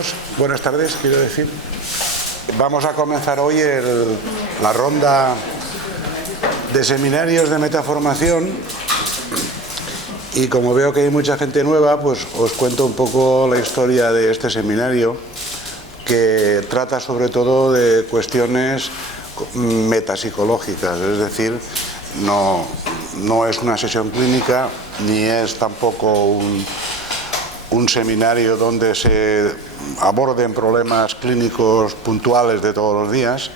todos. Buenas tardes, quiero decir. Vamos a comenzar hoy la ronda de seminarios de metaformación y como veo que hay mucha gente nueva, pues os cuento un poco la historia de este seminario, que trata sobre todo de cuestiones metapsicológicas, es decir, no es una sesión clínica ni es tampoco un seminario donde se aborden problemas clínicos puntuales de todos los días,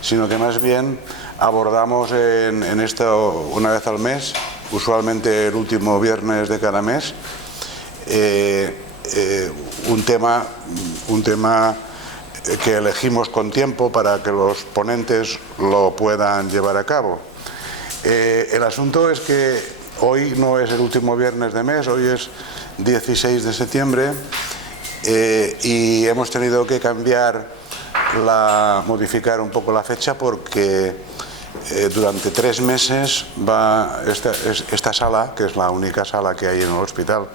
sino que más bien abordamos en esto una vez al mes, usualmente el último viernes de cada mes, un tema que elegimos con tiempo para que los ponentes lo puedan llevar a cabo. El asunto es que hoy no es el último viernes de mes, hoy es 16 de septiembre y hemos tenido que modificar un poco la fecha porque durante 3 meses va esta sala, que es la única sala que hay en el hospital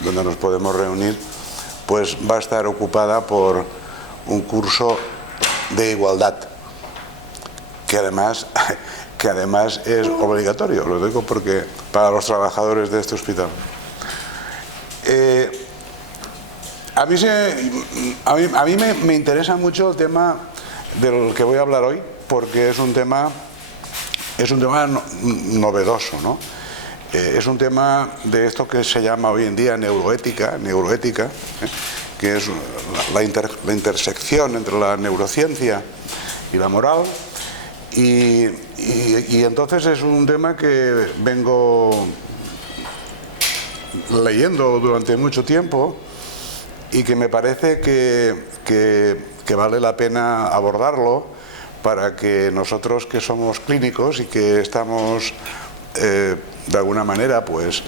donde nos podemos reunir, pues va a estar ocupada por un curso de igualdad, que además es obligatorio, lo digo porque para los trabajadores de este hospital. A mí me interesa mucho el tema del que voy a hablar hoy, porque es un tema novedoso, ¿no? Es un tema de esto que se llama hoy en día neuroética, que es la intersección entre la neurociencia y la moral. Y entonces es un tema que vengo leyendo durante mucho tiempo y que me parece que vale la pena abordarlo para que nosotros, que somos clínicos y que estamos de alguna manera pues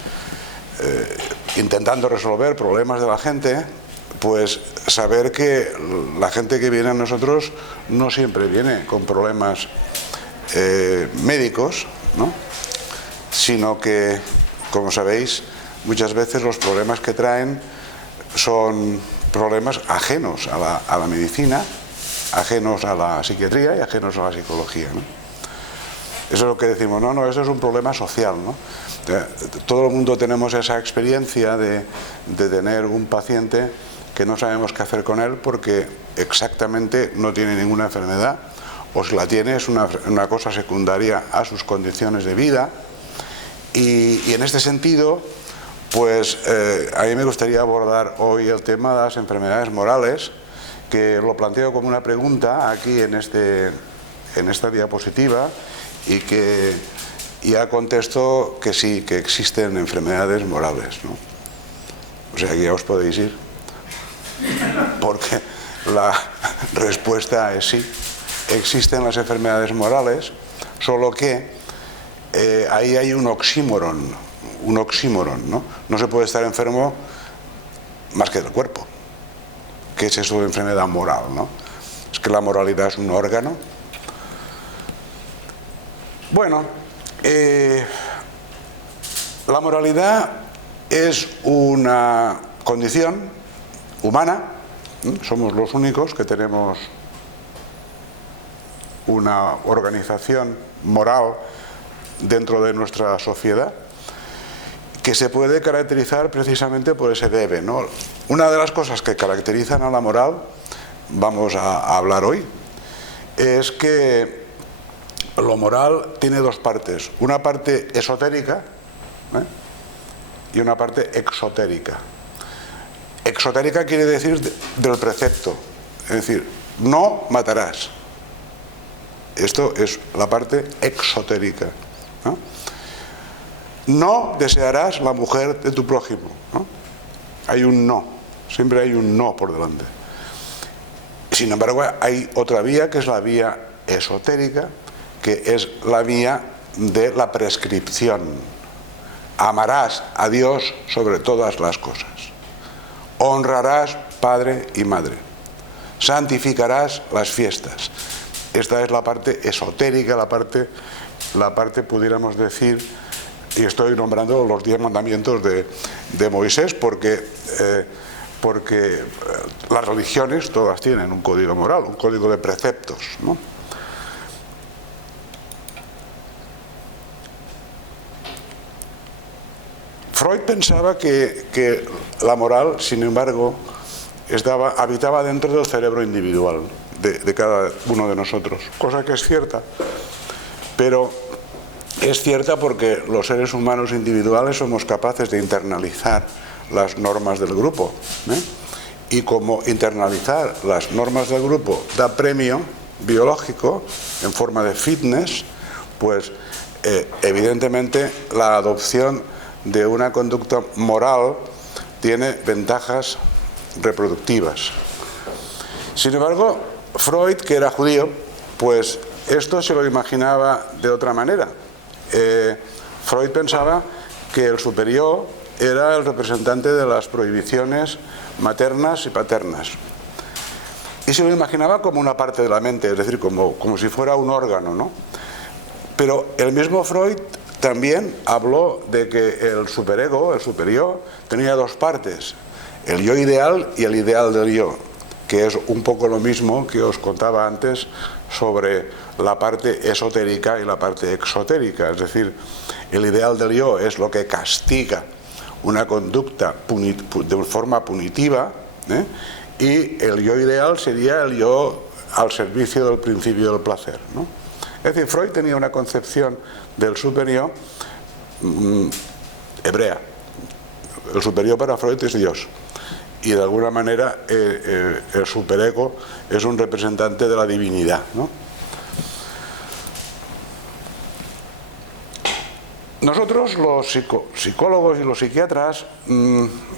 intentando resolver problemas de la gente, pues saber que la gente que viene a nosotros no siempre viene con problemas médicos, ¿no? Sino que, como sabéis, muchas veces los problemas que traen son problemas ajenos a la medicina, ajenos a la psiquiatría y ajenos a la psicología, ¿no? Eso es lo que decimos, no, eso es un problema social, ¿no? Todo el mundo tenemos esa experiencia de tener un paciente que no sabemos qué hacer con él porque exactamente no tiene ninguna enfermedad, o si la tiene es una cosa secundaria a sus condiciones de vida. Y en este sentido, pues a mí me gustaría abordar hoy el tema de las enfermedades morales, que lo planteo como una pregunta aquí en esta diapositiva, y que ya contesto que sí, que existen enfermedades morales, ¿no? O sea que ya os podéis ir, porque la respuesta es sí, existen las enfermedades morales, solo que ahí hay un oxímoron, ¿no? No se puede estar enfermo más que del cuerpo. ¿Qué es eso de enfermedad moral, no? Es que la moralidad es un órgano. Bueno, la moralidad es una condición humana. Somos los únicos que tenemos una organización moral dentro de nuestra sociedad, que se puede caracterizar precisamente por ese debe, ¿no? Una de las cosas que caracterizan a la moral, vamos a hablar hoy, es que lo moral tiene dos partes, una parte esotérica y una parte exotérica. Exotérica quiere decir del precepto, es decir, no matarás. Esto es la parte exotérica, ¿no? No desearás la mujer de tu prójimo, ¿no? Hay un no, siempre hay un no por delante. Sin embargo, hay otra vía que es la vía esotérica, que es la vía de la prescripción. Amarás a Dios sobre todas las cosas. Honrarás padre y madre. Santificarás las fiestas. Esta es la parte esotérica, la parte pudiéramos decir, y estoy nombrando los 10 mandamientos de Moisés, porque porque las religiones todas tienen un código moral, un código de preceptos, ¿no? Freud pensaba que la moral, sin embargo, habitaba dentro del cerebro individual de cada uno de nosotros, cosa que es cierta, pero es cierta porque los seres humanos individuales somos capaces de internalizar las normas del grupo, ¿eh? Y como internalizar las normas del grupo da premio biológico en forma de fitness, pues evidentemente la adopción de una conducta moral tiene ventajas reproductivas. Sin embargo, Freud, que era judío, pues esto se lo imaginaba de otra manera. Freud pensaba que el superior era el representante de las prohibiciones maternas y paternas. Y se lo imaginaba como una parte de la mente, es decir, como si fuera un órgano, ¿no? Pero el mismo Freud también habló de que el superego, el superior, tenía dos partes, el yo ideal y el ideal del yo, que es un poco lo mismo que os contaba antes sobre la parte esotérica y la parte exotérica. Es decir, el ideal del yo es lo que castiga una conducta de forma punitiva, ¿eh? Y el yo ideal sería el yo al servicio del principio del placer, ¿no? Es decir, Freud tenía una concepción del superior hebrea. El superior para Freud es Dios. Y de alguna manera el superego es un representante de la divinidad, ¿no? Nosotros, los psicólogos y los psiquiatras,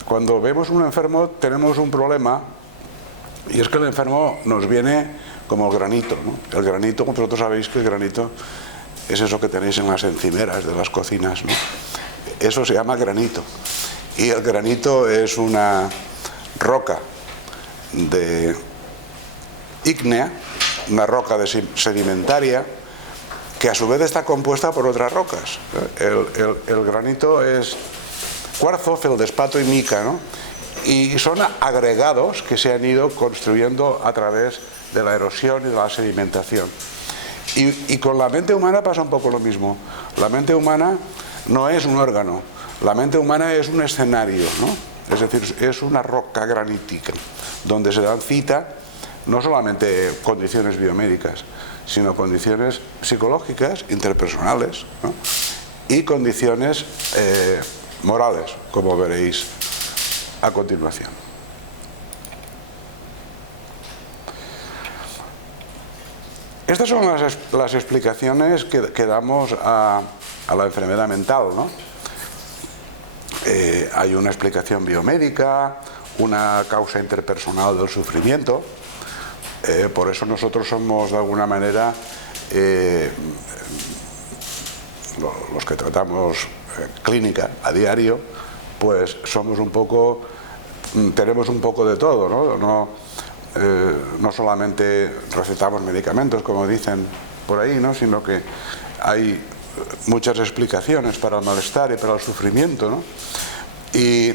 cuando vemos un enfermo tenemos un problema, y es que el enfermo nos viene como el granito, ¿no? El granito, vosotros sabéis que el granito es eso que tenéis en las encimeras de las cocinas, ¿no? Eso se llama granito. Y el granito es una roca ígnea, una roca sedimentaria, que a su vez está compuesta por otras rocas. El granito es cuarzo, feldespato y mica, ¿no? Y son agregados que se han ido construyendo a través de la erosión y de la sedimentación. Y con la mente humana pasa un poco lo mismo. La mente humana no es un órgano, la mente humana es un escenario, ¿no? Es decir, es una roca granítica donde se dan cita no solamente condiciones biomédicas, sino condiciones psicológicas, interpersonales, ¿no? Y condiciones morales, como veréis a continuación. Estas son las explicaciones que damos a la enfermedad mental, ¿no? Hay una explicación biomédica, una causa interpersonal del sufrimiento. Por eso nosotros somos de alguna manera los que tratamos clínica a diario, pues somos un poco, tenemos un poco de todo, ¿no? No solamente recetamos medicamentos, como dicen por ahí, ¿no? Sino que hay muchas explicaciones para el malestar y para el sufrimiento, ¿no? Y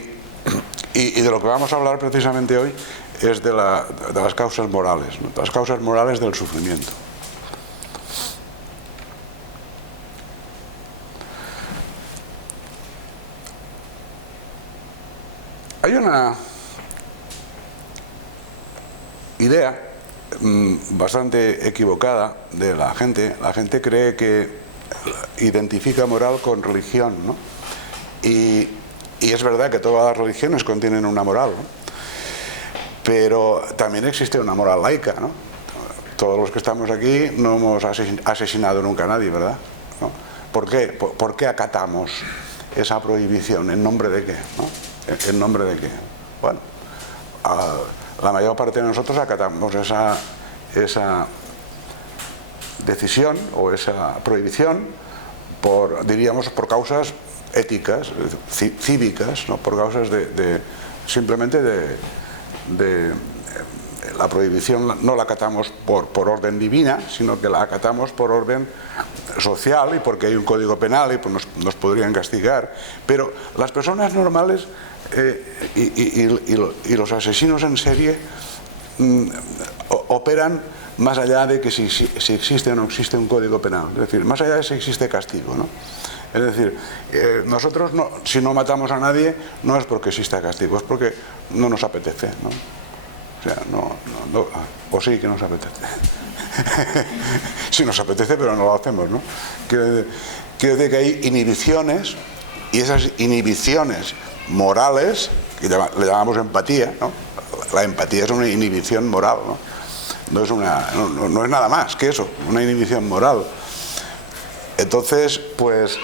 de lo que vamos a hablar precisamente hoy es de las causas morales, ¿no? Las causas morales del sufrimiento. Hay una idea bastante equivocada de la gente. La gente cree que identifica moral con religión, ¿no? Y es verdad que todas las religiones contienen una moral, ¿no? Pero también existe una moral laica, ¿no? Todos los que estamos aquí no hemos asesinado nunca a nadie, ¿verdad? ¿No? ¿Por qué? ¿Por qué acatamos esa prohibición? ¿En nombre de qué? ¿No? ¿En nombre de qué? Bueno, la mayor parte de nosotros acatamos esa decisión o esa prohibición diríamos, por causas éticas, cívicas, ¿no? Por causas simplemente de la prohibición no la acatamos por orden divina, sino que la acatamos por orden social y porque hay un código penal y pues nos podrían castigar. Pero las personas normales y los asesinos en serie operan más allá de que si existe o no existe un código penal, es decir, más allá de si existe castigo, ¿no? Es decir, nosotros si no matamos a nadie no es porque exista castigo, es porque no nos apetece, ¿no? O sea, o sí que nos apetece. Sí nos apetece, pero no lo hacemos, ¿no? Quiero decir que hay inhibiciones, y esas inhibiciones morales, que le llamamos empatía, ¿no? La empatía es una inhibición moral, ¿no? No es nada más que eso, una inhibición moral. Entonces, pues,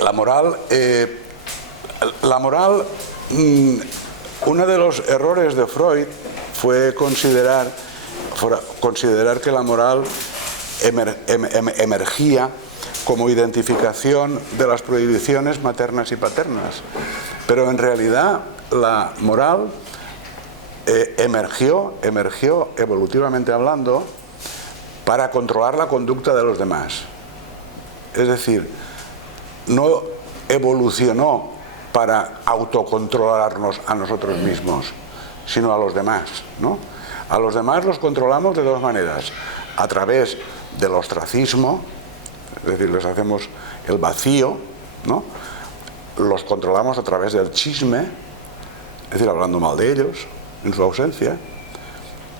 la moral, uno de los errores de Freud fue considerar que la moral emergía como identificación de las prohibiciones maternas y paternas, pero en realidad la moral emergió evolutivamente hablando para controlar la conducta de los demás. Es decir, no evolucionó para autocontrolarnos a nosotros mismos, sino a los demás, ¿no? A los demás los controlamos de dos maneras: a través del ostracismo, es decir, les hacemos el vacío, ¿no? Los controlamos a través del chisme, es decir, hablando mal de ellos en su ausencia,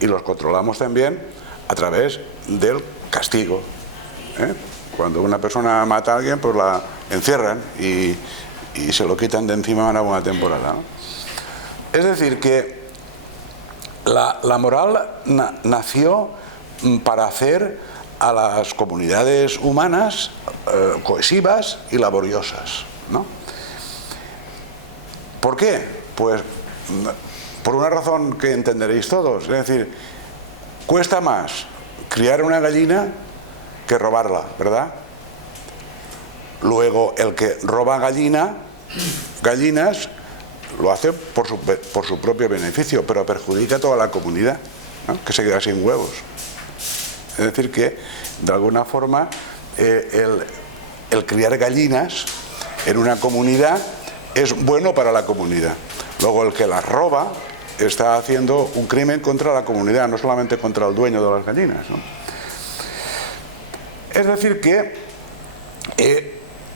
y los controlamos también a través del castigo, ¿eh? Cuando una persona mata a alguien, pues la encierran y se lo quitan de encima una buena temporada, ¿no? Es decir, que la moral nació para hacer a las comunidades humanas cohesivas y laboriosas, ¿no? ¿Por qué? Pues por una razón que entenderéis todos. Es decir, cuesta más criar una gallina que robarla, ¿verdad? Luego, el que roba gallinas lo hace por su propio beneficio, pero perjudica a toda la comunidad, ¿no? Que se queda sin huevos. Es decir, que de alguna forma el criar gallinas en una comunidad es bueno para la comunidad. Luego, el que las roba está haciendo un crimen contra la comunidad, no solamente contra el dueño de las gallinas, ¿no? Es decir, que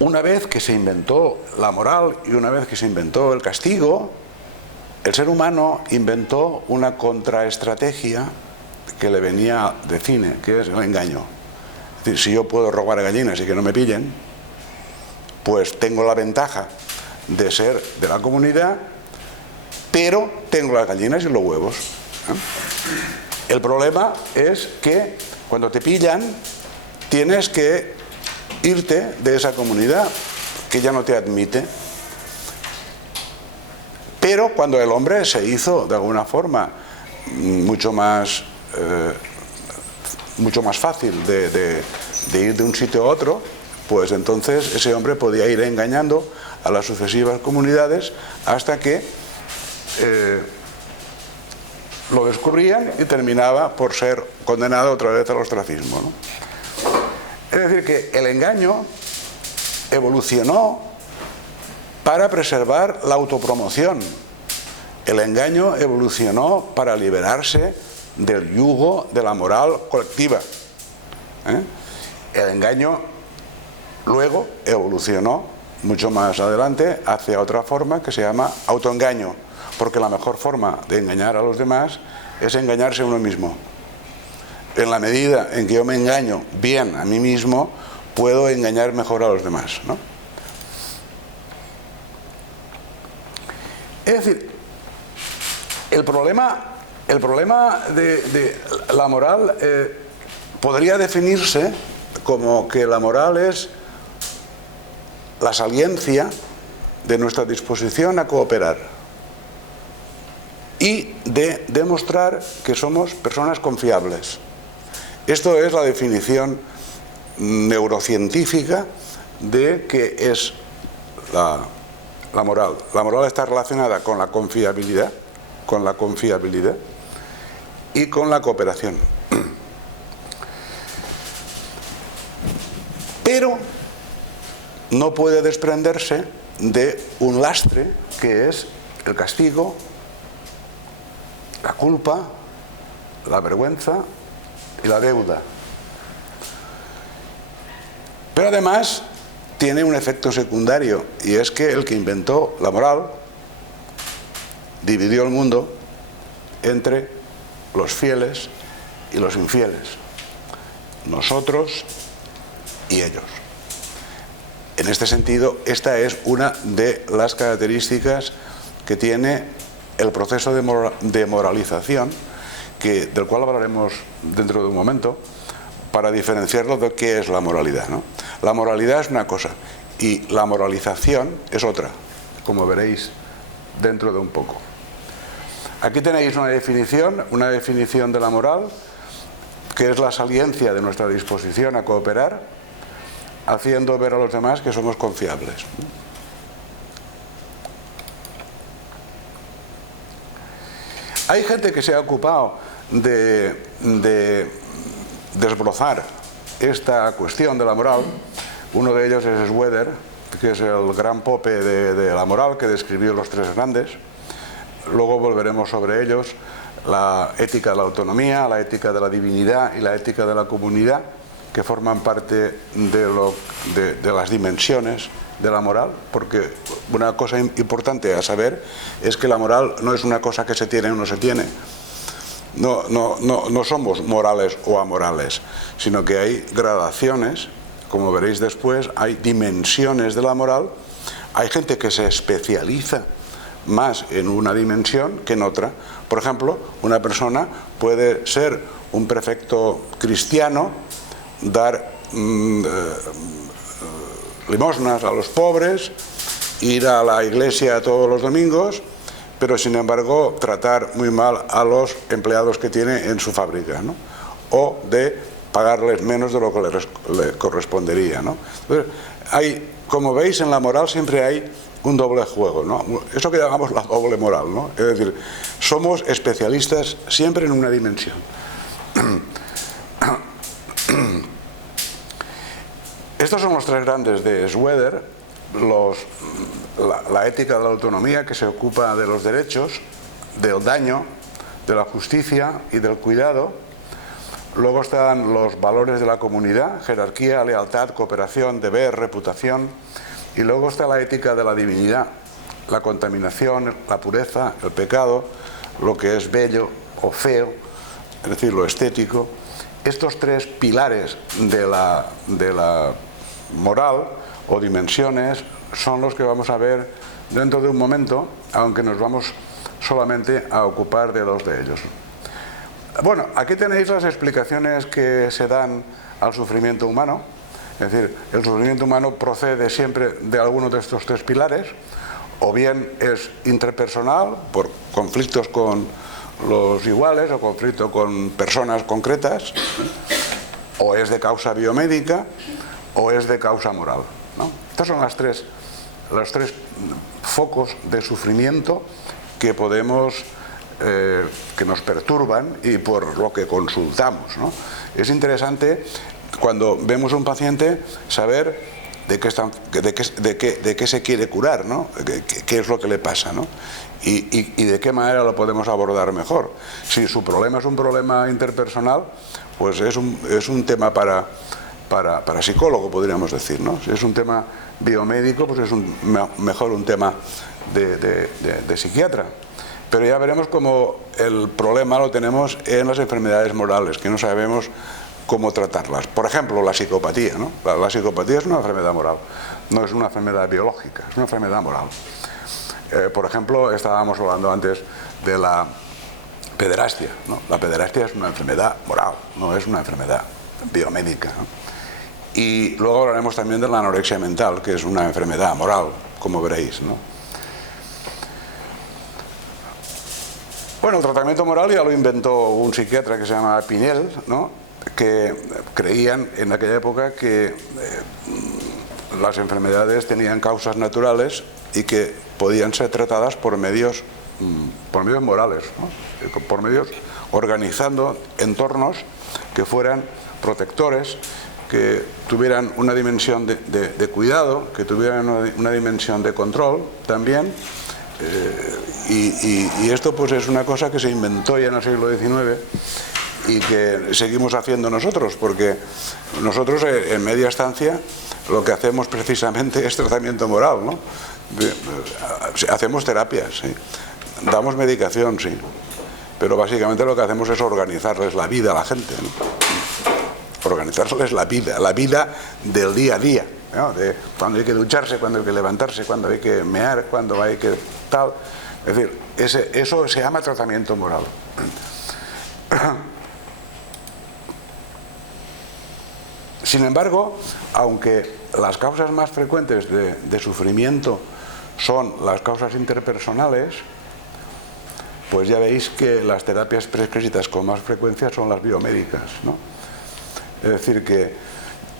una vez que se inventó la moral y una vez que se inventó el castigo, el ser humano inventó una contraestrategia que le venía de cine, que es el engaño. Es decir, si yo puedo robar gallinas y que no me pillen, pues tengo la ventaja de ser de la comunidad, pero tengo las gallinas y los huevos, ¿eh? El problema es que cuando te pillan tienes que irte de esa comunidad que ya no te admite. Pero cuando el hombre se hizo de alguna forma mucho más fácil de ir de un sitio a otro, pues entonces ese hombre podía ir engañando a las sucesivas comunidades hasta que lo descubrían y terminaba por ser condenado otra vez al ostracismo, ¿no? Es decir, que el engaño evolucionó para preservar la autopromoción. El engaño evolucionó para liberarse del yugo de la moral colectiva, ¿eh? El engaño luego evolucionó mucho más adelante hacia otra forma que se llama autoengaño, porque la mejor forma de engañar a los demás es engañarse a uno mismo. En la medida en que yo me engaño bien a mí mismo, puedo engañar mejor a los demás, ¿no? Es decir, el problema de la moral podría definirse como que la moral es la saliencia de nuestra disposición a cooperar y de demostrar que somos personas confiables. Esto es la definición neurocientífica de qué es la moral. La moral está relacionada con la confiabilidad y con la cooperación. Pero no puede desprenderse de un lastre que es el castigo, la culpa, la vergüenza y la deuda. Pero además tiene un efecto secundario, y es que el que inventó la moral dividió el mundo entre los fieles y los infieles, nosotros y ellos. En este sentido, esta es una de las características que tiene el proceso de moralización, del cual hablaremos dentro de un momento, para diferenciarlo de qué es la moralidad, ¿no? La moralidad es una cosa y la moralización es otra, como veréis dentro de un poco. Aquí tenéis una definición de la moral, que es la saliencia de nuestra disposición a cooperar, haciendo ver a los demás que somos confiables. Hay gente que se ha ocupado de desbrozar esta cuestión de la moral. Uno de ellos es Schroeder, que es el gran pope de la moral, que describió los tres grandes. Luego volveremos sobre ellos: la ética de la autonomía, la ética de la divinidad y la ética de la comunidad, que forman parte de las dimensiones de la moral, porque una cosa importante a saber es que la moral no es una cosa que se tiene o no se tiene. No somos morales o amorales, sino que hay gradaciones, como veréis después, hay dimensiones de la moral. Hay gente que se especializa más en una dimensión que en otra. Por ejemplo, una persona puede ser un prefecto cristiano, dar limosnas a los pobres, ir a la iglesia todos los domingos, pero sin embargo tratar muy mal a los empleados que tiene en su fábrica, ¿no? O de pagarles menos de lo que le correspondería, ¿no? Entonces, como veis, en la moral siempre hay un doble juego, ¿no? Eso que llamamos la doble moral, ¿no? Es decir, somos especialistas siempre en una dimensión. Estos son los tres grandes de Schroeder: la ética de la autonomía, que se ocupa de los derechos, del daño, de la justicia y del cuidado. Luego están los valores de la comunidad: jerarquía, lealtad, cooperación, deber, reputación. Y luego está la ética de la divinidad: la contaminación, la pureza, el pecado, lo que es bello o feo, es decir, lo estético. Estos tres pilares de la moral o dimensiones son los que vamos a ver dentro de un momento, aunque nos vamos solamente a ocupar de dos de ellos. Bueno, aquí tenéis las explicaciones que se dan al sufrimiento humano. Es decir, el sufrimiento humano procede siempre de alguno de estos tres pilares: o bien es interpersonal, por conflictos con los iguales o conflicto con personas concretas, o es de causa biomédica, o es de causa moral, ¿no? Estos son los tres focos de sufrimiento que que nos perturban y por lo que consultamos, ¿no? Es interesante, cuando vemos a un paciente, saber de qué se quiere curar, ¿no? Qué es lo que le pasa, ¿no? Y de qué manera lo podemos abordar mejor. Si su problema es un problema interpersonal, pues es un tema para psicólogo, podríamos decir, ¿no? Si es un tema biomédico, pues es mejor un tema de psiquiatra. Pero ya veremos cómo el problema lo tenemos en las enfermedades morales, que no sabemos cómo tratarlas. Por ejemplo, la psicopatía, ¿no? La psicopatía es una enfermedad moral, no es una enfermedad biológica, es una enfermedad moral. Por ejemplo, estábamos hablando antes de la pederastia, ¿no? La pederastia es una enfermedad moral, no es una enfermedad biomédica, ¿no? Y luego hablaremos también de la anorexia mental, que es una enfermedad moral, como veréis, ¿no? Bueno, el tratamiento moral ya lo inventó un psiquiatra que se llama Pinel, ¿no? Que creían en aquella época que las enfermedades tenían causas naturales y que podían ser tratadas por medios morales, ¿no? Por medios organizando entornos que fueran protectores que tuvieran una dimensión de cuidado, que tuvieran una dimensión de control también. Y esto pues es una cosa que se inventó ya en el siglo XIX y que seguimos haciendo nosotros, porque nosotros en media estancia lo que hacemos precisamente es tratamiento moral, ¿no? Hacemos terapias, ¿sí? Damos medicación, sí, pero básicamente lo que hacemos es organizarles la vida a la gente, ¿no? Organizarles la vida del día a día, ¿no? De cuando hay que ducharse, cuando hay que levantarse, cuando hay que mear, cuando hay que tal. Es decir, eso se llama tratamiento moral. Sin embargo, aunque las causas más frecuentes de sufrimiento son las causas interpersonales, pues ya veis que las terapias prescritas con más frecuencia son las biomédicas, ¿no? Es decir, que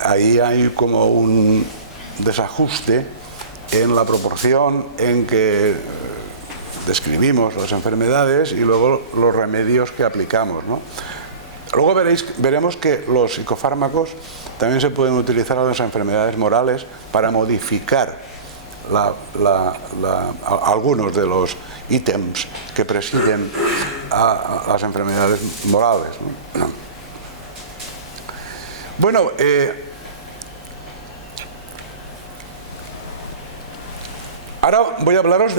ahí hay como un desajuste en la proporción en que describimos las enfermedades y luego los remedios que aplicamos, ¿no? Luego veremos que los psicofármacos también se pueden utilizar en las enfermedades morales para modificar algunos de los ítems que presiden a las enfermedades morales, ¿no? Bueno, ahora voy a hablaros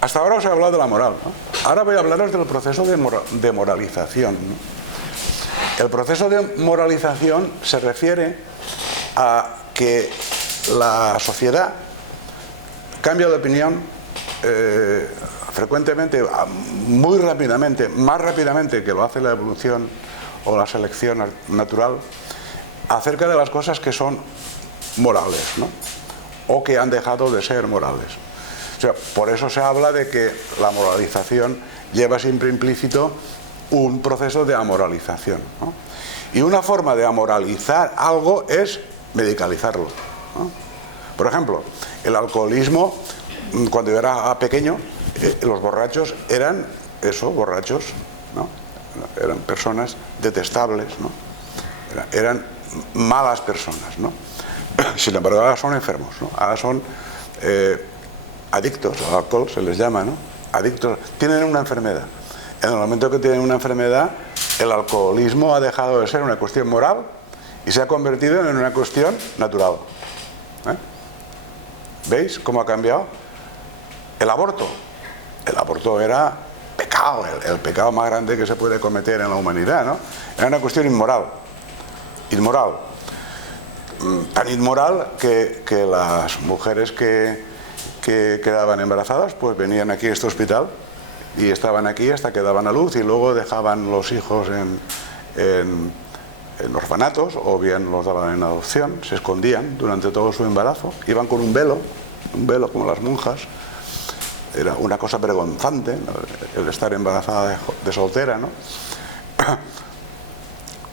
hasta ahora os he hablado de la moral, ¿no? Ahora voy a hablaros del proceso de moralización, ¿no? El proceso de moralización se refiere a que la sociedad cambia de opinión frecuentemente, muy rápidamente, más rápidamente que lo hace la evolución o la selección natural, acerca de las cosas que son morales, ¿no? O que han dejado de ser morales. O sea, por eso se habla de que la moralización lleva siempre implícito un proceso de amoralización, ¿no? Y una forma de amoralizar algo es medicalizarlo, ¿no? Por ejemplo, el alcoholismo, cuando yo era pequeño, los borrachos eran eso, borrachos, ¿no? Eran personas detestables, ¿no? Eran malas personas, ¿no? Sin embargo, ahora son enfermos, ¿no? Ahora son adictos al alcohol, se les llama, ¿no? Adictos, tienen una enfermedad. En el momento que tienen una enfermedad, el alcoholismo ha dejado de ser una cuestión moral y se ha convertido en una cuestión natural, ¿eh? ¿Veis cómo ha cambiado? El aborto era pecado, el pecado más grande que se puede cometer en la humanidad, ¿no? Era una cuestión inmoral, tan inmoral que las mujeres que quedaban embarazadas pues venían aquí a este hospital y estaban aquí hasta que daban a luz y luego dejaban los hijos en orfanatos o bien los daban en adopción, se escondían durante todo su embarazo, iban con un velo como las monjas. Era una cosa vergonzante, ¿no? El estar embarazada de soltera, ¿no?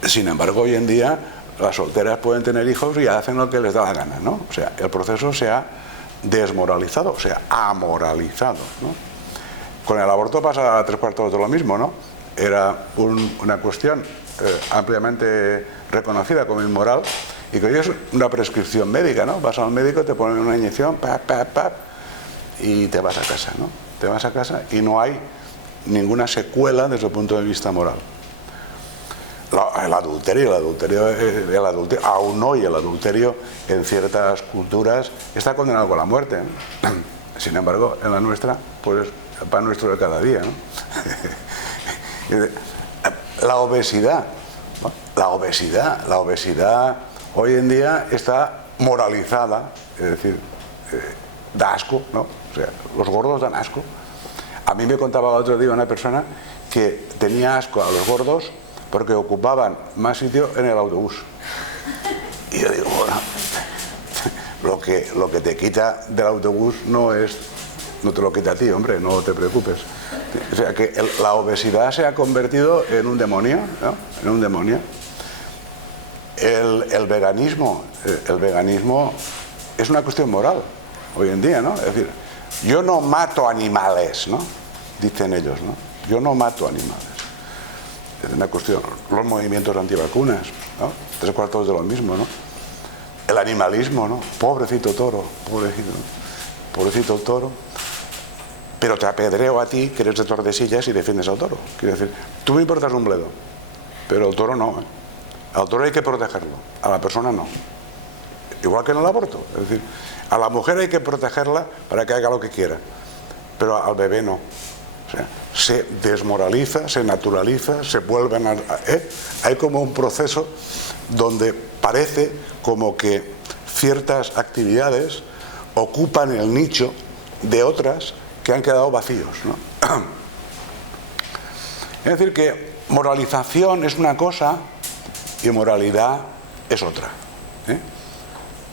Sin embargo, hoy en día las solteras pueden tener hijos y hacen lo que les da la gana, ¿no? O sea, el proceso se ha desmoralizado, o sea, amoralizado, ¿no? Con el aborto pasa 3/4 de lo mismo, ¿no? Era una cuestión ampliamente reconocida como inmoral y que hoy es una prescripción médica, ¿no? Vas al médico, te ponen una inyección, y te vas a casa, ¿no? Te vas a casa y no hay ninguna secuela desde el punto de vista moral. El adulterio, aún hoy el adulterio en ciertas culturas está condenado a la muerte, ¿no? Sin embargo, en la nuestra, pues es pan nuestro de cada día, ¿no? La obesidad, ¿no? La obesidad hoy en día está moralizada, es decir, da asco, ¿no? O sea, los gordos dan asco. A mí me contaba el otro día una persona que tenía asco a los gordos porque ocupaban más sitio en el autobús. Y yo digo, bueno, lo que te quita del autobús no te lo quita a ti, hombre, no te preocupes. O sea, que la obesidad se ha convertido en un demonio, ¿no? En un demonio. El veganismo es una cuestión moral hoy en día, ¿no? Es decir, yo no mato animales, ¿no? Dicen ellos, ¿no? Yo no mato animales. Es una cuestión. Los movimientos antivacunas, ¿no? 3/4 de lo mismo, ¿no? El animalismo, ¿no? Pobrecito toro, pobrecito toro. Pero te apedreo a ti, que eres de Tordesillas y defiendes al toro. Quiero decir, tú me importas un bledo, pero el toro no, ¿eh? Al toro hay que protegerlo, a la persona no. Igual que en el aborto. Es decir, a la mujer hay que protegerla para que haga lo que quiera, pero al bebé no. O sea, se desmoraliza, se naturaliza, se vuelven a... Hay como un proceso donde parece como que ciertas actividades ocupan el nicho de otras que han quedado vacíos, ¿no? Es decir, que moralización es una cosa y moralidad es otra, ¿eh?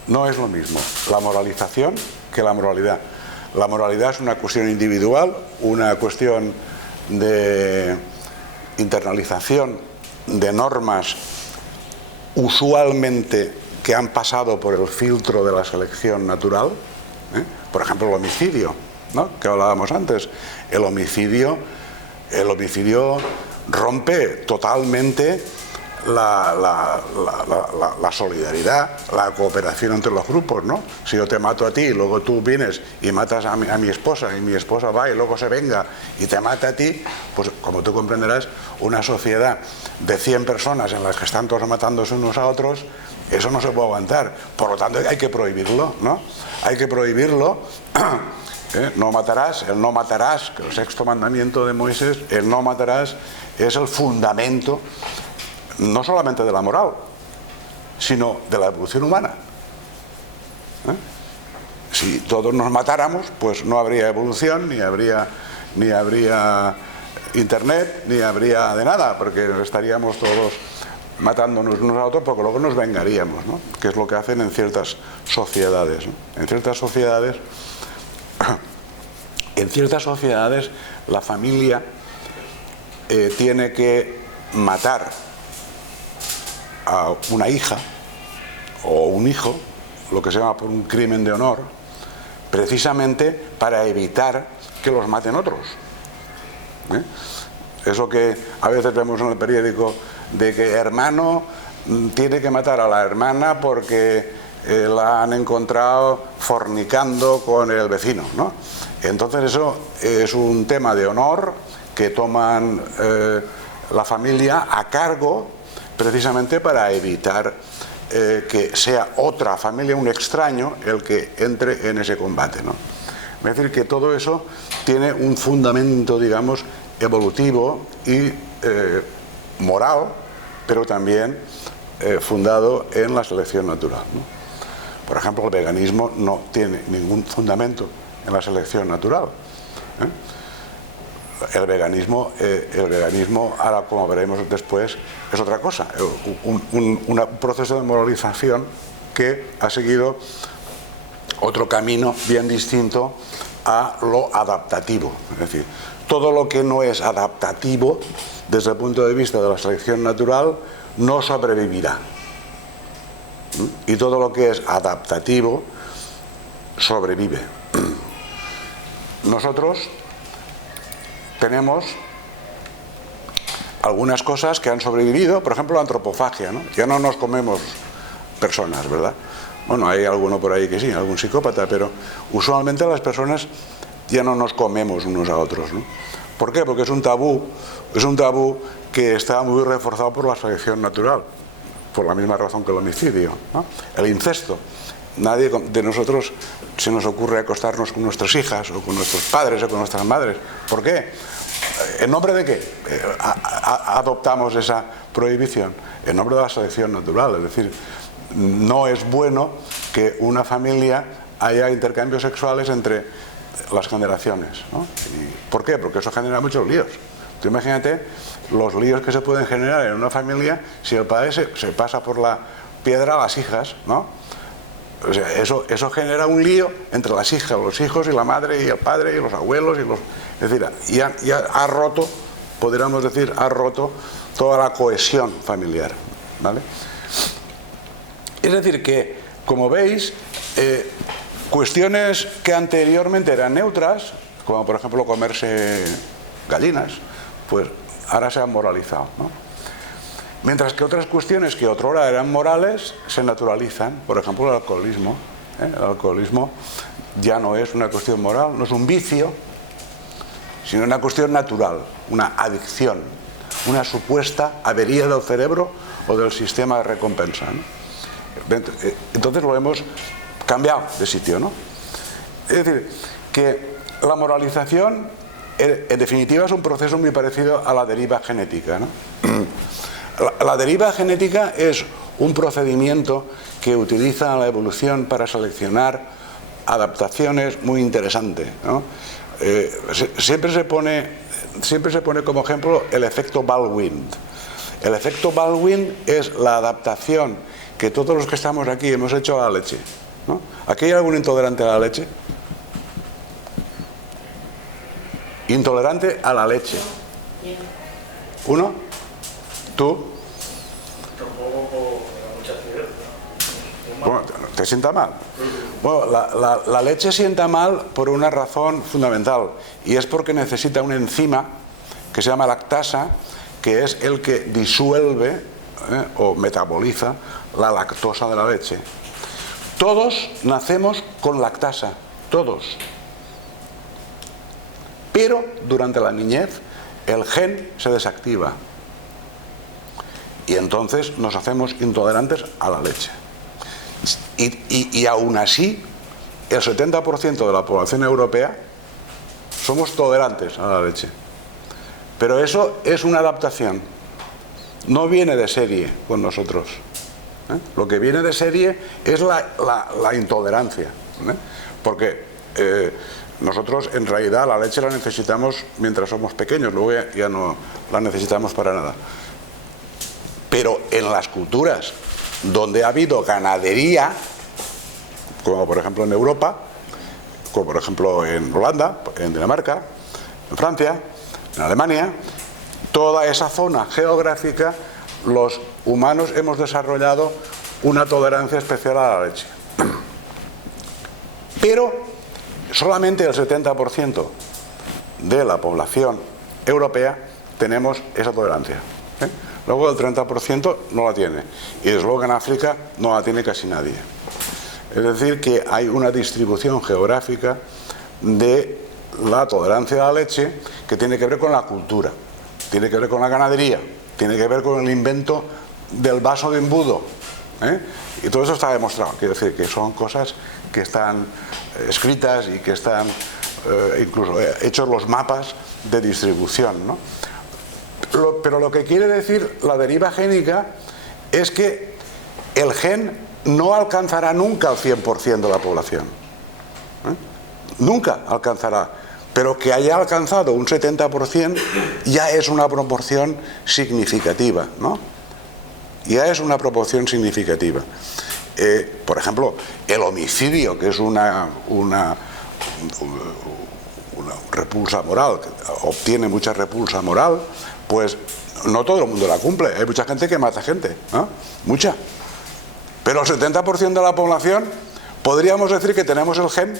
No es lo mismo la moralización que la moralidad. La moralidad es una cuestión individual, una cuestión de internalización de normas usualmente que han pasado por el filtro de la selección natural, ¿eh? Por ejemplo, el homicidio, ¿no? Que hablábamos antes. El homicidio rompe totalmente la solidaridad, la cooperación entre los grupos, ¿no? Si yo te mato a ti y luego tú vienes y matas a mi esposa y mi esposa va y luego se venga y te mata a ti, pues como tú comprenderás, una sociedad de 100 personas en las que están todos matándose unos a otros, eso no se puede aguantar. Por lo tanto hay que prohibirlo, ¿no? Hay que prohibirlo. No matarás, el no matarás, que el 6.º mandamiento de Moisés, el no matarás es el fundamento no solamente de la moral, sino de la evolución humana. Si todos nos matáramos, pues no habría evolución, ni habría internet, ni habría de nada, porque estaríamos todos matándonos unos a otros, porque luego nos vengaríamos, ¿no? Que es lo que hacen en ciertas sociedades, ¿no? En ciertas sociedades la familia tiene que matar a una hija o un hijo, lo que se llama por un crimen de honor, precisamente para evitar que los maten otros. Eso que a veces vemos en el periódico de que hermano tiene que matar a la hermana porque la han encontrado fornicando con el vecino, ¿no? Entonces eso es un tema de honor que toman la familia a cargo precisamente para evitar que sea otra familia, un extraño, el que entre en ese combate, ¿no? Es decir, que todo eso tiene un fundamento, digamos, evolutivo y moral, pero también fundado en la selección natural, ¿no? Por ejemplo, el veganismo no tiene ningún fundamento en la selección natural, ¿eh? El veganismo, ahora como veremos después, es otra cosa, un proceso de moralización que ha seguido otro camino bien distinto a lo adaptativo. Es decir, todo lo que no es adaptativo desde el punto de vista de la selección natural no sobrevivirá. Y todo lo que es adaptativo sobrevive. Nosotros tenemos algunas cosas que han sobrevivido, por ejemplo la antropofagia, ¿no? Ya no nos comemos personas, ¿verdad? Bueno, hay alguno por ahí que sí, algún psicópata, pero usualmente las personas ya no nos comemos unos a otros, ¿no? ¿Por qué? Porque es un tabú que está muy reforzado por la selección natural, por la misma razón que el homicidio, ¿no? El incesto. Nadie de nosotros se nos ocurre acostarnos con nuestras hijas o con nuestros padres o con nuestras madres. ¿Por qué? ¿En nombre de qué adoptamos esa prohibición? En nombre de la selección natural. Es decir, no es bueno que una familia haya intercambios sexuales entre las generaciones, ¿no? ¿Por qué? Porque eso genera muchos líos. Tú imagínate los líos que se pueden generar en una familia si el padre se pasa por la piedra a las hijas, ¿no? O sea, eso genera un lío entre las hijas, los hijos y la madre y el padre y los abuelos y los... Es decir, ya ha roto, podríamos decir, ha roto toda la cohesión familiar, ¿vale? Es decir que, como veis, cuestiones que anteriormente eran neutras, como por ejemplo comerse gallinas, pues ahora se han moralizado, ¿no? Mientras que otras cuestiones que otrora eran morales se naturalizan. Por ejemplo, el alcoholismo. El alcoholismo ya no es una cuestión moral, no es un vicio, sino una cuestión natural, una adicción, una supuesta avería del cerebro o del sistema de recompensa, ¿no? Entonces lo hemos cambiado de sitio, ¿no? Es decir, que la moralización en definitiva es un proceso muy parecido a la deriva genética, ¿no? La deriva genética es un procedimiento que utiliza la evolución para seleccionar adaptaciones muy interesante, ¿no? Siempre se pone como ejemplo el efecto Baldwin. El efecto Baldwin es la adaptación que todos los que estamos aquí hemos hecho a la leche, ¿no? ¿Aquí hay algún intolerante a la leche? Intolerante a la leche. ¿Uno? ¿Tú? Bueno, ¿te sienta mal? Bueno, la leche sienta mal por una razón fundamental, y es porque necesita una enzima que se llama lactasa, que es el que disuelve o metaboliza la lactosa de la leche. Todos nacemos con lactasa, todos. Pero durante la niñez el gen se desactiva y entonces nos hacemos intolerantes a la leche. Y aún así, el 70% de la población europea somos tolerantes a la leche. Pero eso es una adaptación. No viene de serie con nosotros. Lo que viene de serie es la intolerancia. Porque nosotros en realidad la leche la necesitamos mientras somos pequeños, luego ya no la necesitamos para nada. Pero en las culturas donde ha habido ganadería, como por ejemplo en Europa, como por ejemplo en Holanda, en Dinamarca, en Francia, en Alemania, toda esa zona geográfica, los humanos hemos desarrollado una tolerancia especial a la leche. Pero solamente el 70% de la población europea tenemos esa tolerancia. Luego el 30% no la tiene. Y desde luego en África no la tiene casi nadie. Es decir, que hay una distribución geográfica de la tolerancia a la leche que tiene que ver con la cultura, tiene que ver con la ganadería, tiene que ver con el invento del vaso de embudo. Y todo eso está demostrado. Quiero decir que son cosas que están escritas y que están incluso hechos los mapas de distribución, ¿no? Pero lo que quiere decir la deriva génica es que el gen no alcanzará nunca al 100% de la población. Nunca alcanzará. Pero que haya alcanzado un 70% ya es una proporción significativa, ¿no? Ya es una proporción significativa. Por ejemplo, el homicidio, que es una repulsa moral, obtiene mucha repulsa moral, pues no todo el mundo la cumple. Hay mucha gente que mata gente, ¿no? Mucha. Pero el 70% de la población podríamos decir que tenemos el gen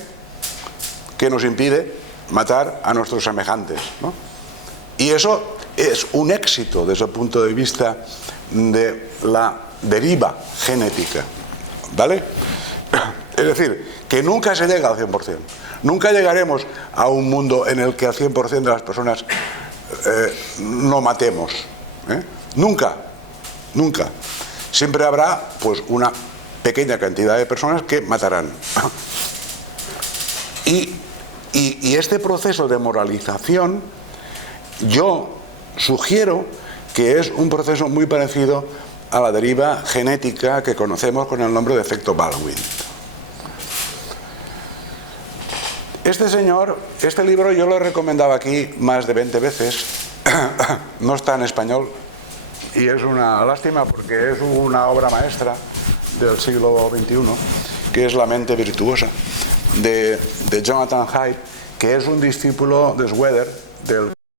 que nos impide matar a nuestros semejantes, ¿no? Y eso es un éxito desde el punto de vista de la deriva genética, ¿vale? Es decir, que nunca se llega al 100%. Nunca llegaremos a un mundo en el que al 100% de las personas no matemos. Nunca, nunca. Siempre habrá pues una pequeña cantidad de personas que matarán. Y este proceso de moralización, yo sugiero que es un proceso muy parecido a la deriva genética que conocemos con el nombre de efecto Baldwin. Este señor, este libro yo lo he recomendado aquí más de 20 veces, no está en español y es una lástima porque es una obra maestra del siglo XXI, que es La mente virtuosa, de Jonathan Haidt, que es un discípulo de Schroeder, del